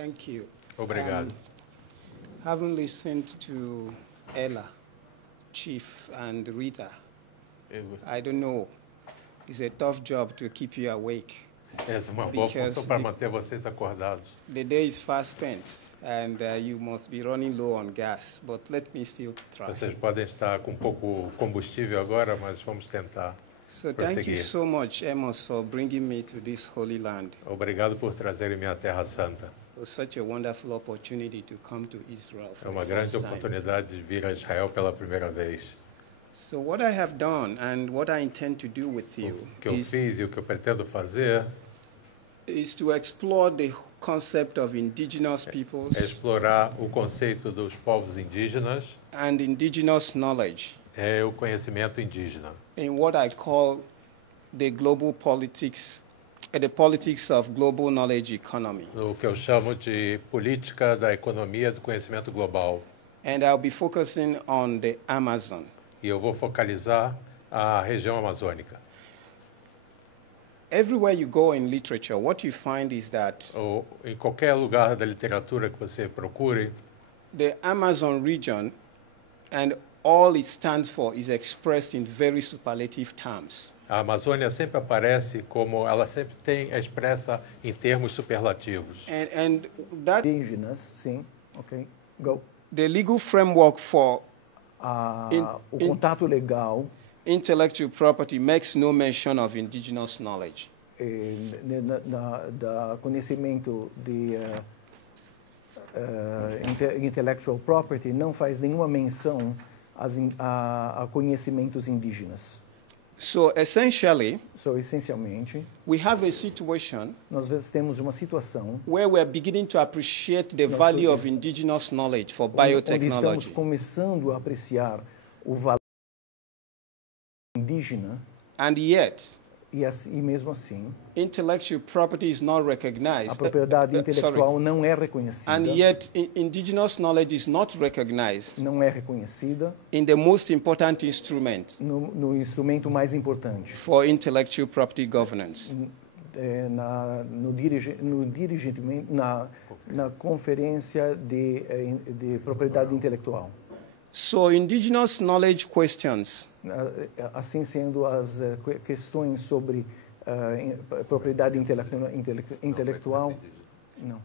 Thank you. Obrigado. Having listened to Ella, Chief, and Rita, I don't know. It's a tough job to keep you awake. Essa é uma boa função para manter vocês acordados. The day is fast spent, and you must be running low on gas, but let me still try. Vocês podem estar com pouco combustível agora, mas vamos tentar So prosseguir. thank you so much, Amos, for bringing me to this holy land. Obrigado por trazerem minha terra santa. It was such a wonderful opportunity to come to Israel É for uma the grande first time. oportunidade de vir a Israel pela primeira vez. So what I have done and what I intend to do with you O que eu fiz e o que eu pretendo fazer is to explore the concept of indigenous é peoples explorar o conceito dos povos indígenas, and indigenous knowledge é o conhecimento indígena, in what I call the global politics, the politics of global knowledge economy. o que eu chamo de política da economia do conhecimento global. And I'll be focusing on the Amazon. E eu vou focalizar a região amazônica. Everywhere you go in literature, what you find is that Ou em qualquer lugar da literatura que você procure, the Amazon region and all it stands for is expressed in very superlative terms. a Amazônia sempre aparece como ela sempre é expressa em termos superlativos. And that Indígenas, sim, ok, go. the legal framework for O contato legal intellectual property makes no mention of indigenous knowledge. da conhecimento de intellectual property não faz nenhuma menção a conhecimentos indígenas. So essentially, Essencialmente, we have a situation nós temos uma situação where we are beginning to appreciate the value of indigenous knowledge for onde estamos biotechnology. começando a apreciar o valor indígena And yet, e mesmo assim, intellectual property is not recognized. a propriedade intelectual não é reconhecida. And yet, indigenous knowledge is not recognized Não é reconhecida in the most important instrument no instrumento mais importante, for intellectual property governance. na conferência de propriedade intelectual. So indigenous knowledge questions Assim sendo, as questões sobre propriedade intelectual, não.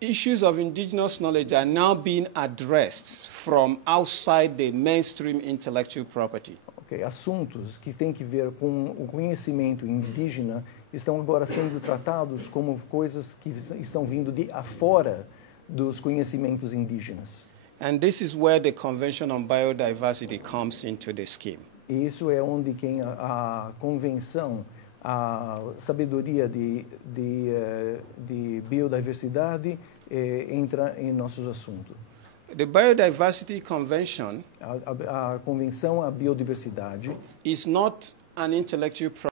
issues of indigenous knowledge are now being addressed from outside the mainstream intellectual property. Okay. Assuntos que têm que ver com o conhecimento indígena estão agora sendo tratados como coisas que estão vindo de afora dos conhecimentos indígenas. And this is where the Convention on Biodiversity comes into the scheme. E isso é onde a convenção, a sabedoria de biodiversidade entra em nossos assuntos. The Biodiversity Convention A convenção à biodiversidade is not an intellectual property.